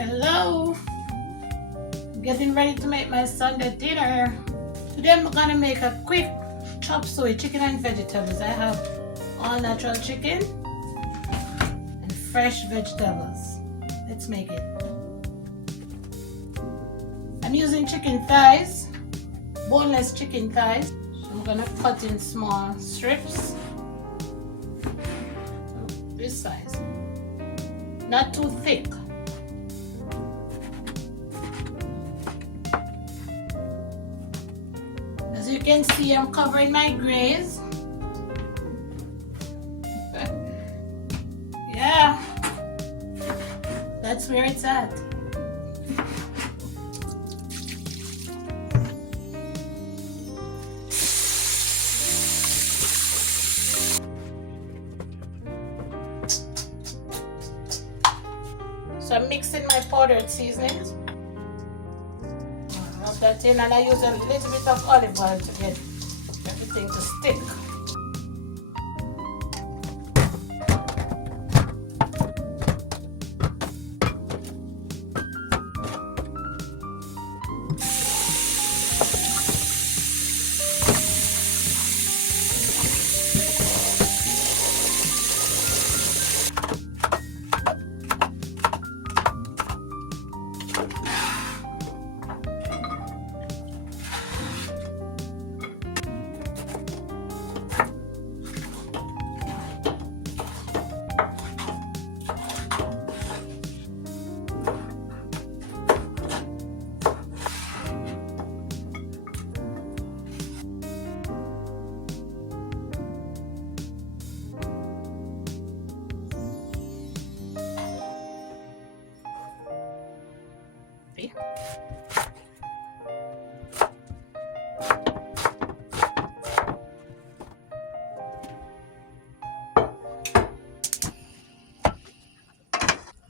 Hello, getting ready to make my Sunday dinner. Today I'm gonna make a quick chop suey chicken and vegetables. I have all natural chicken and fresh vegetables. Let's make it. I'm using chicken thighs, boneless chicken thighs. So I'm gonna cut in small strips, this size, not too thick. As you can see, I'm covering my grays. Yeah, that's where it's at. So I'm mixing my powdered seasonings. Rub that in, and I use a little bit of olive oil to get everything to stick.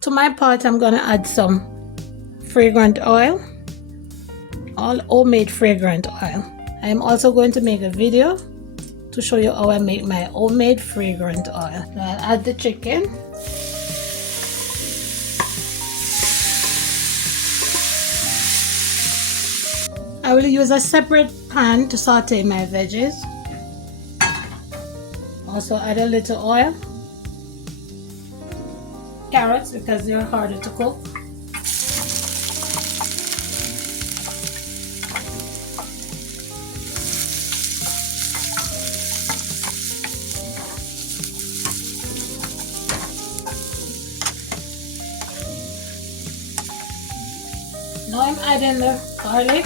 To my pot, I'm gonna add some fragrant oil, all homemade fragrant oil. I am also going to make a video to show you how I make my homemade fragrant oil. So I'll add the chicken. I will use a separate pan to saute my veggies. Also add a little oil. Carrots, because they're harder to cook. Now I'm adding the garlic,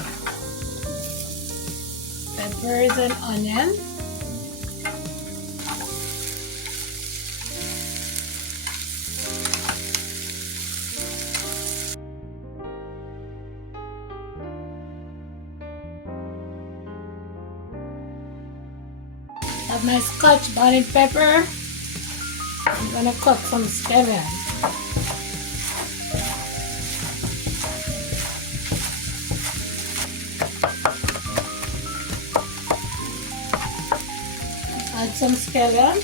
peppers and onion. Have my scotch bonnet pepper. I'm gonna cut some scallions. Add some scallion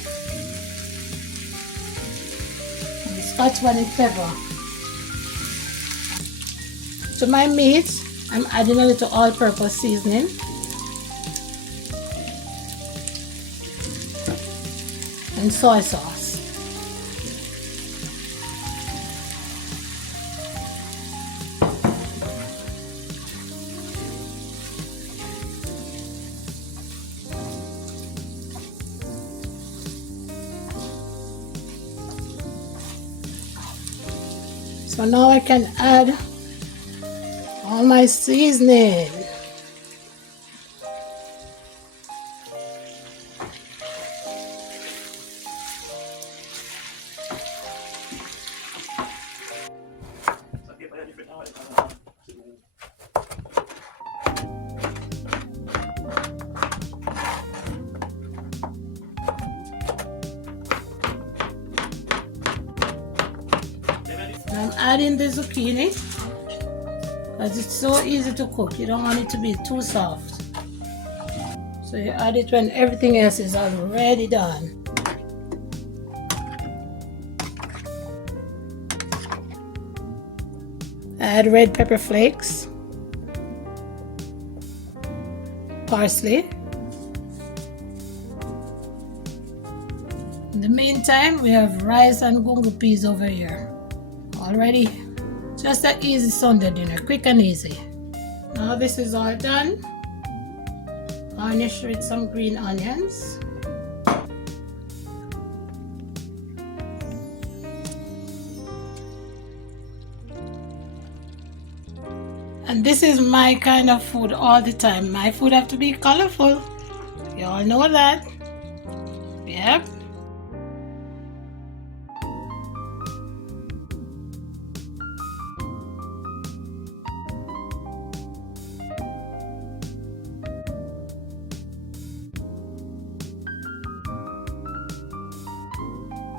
and scotch bonnet pepper. To my meat, I'm adding a little all-purpose seasoning. And soy sauce. So now I can add all my seasoning. I'm adding the zucchini because it's so easy to cook. You don't want it to be too soft. So you add it when everything else is already done. Add red pepper flakes, parsley. In the meantime, we have rice and gungo peas over here. Already, just an easy Sunday dinner, quick and easy. Now this is all done. Garnish with some green onions. And this is my kind of food all the time. My food have to be colorful. You all know that.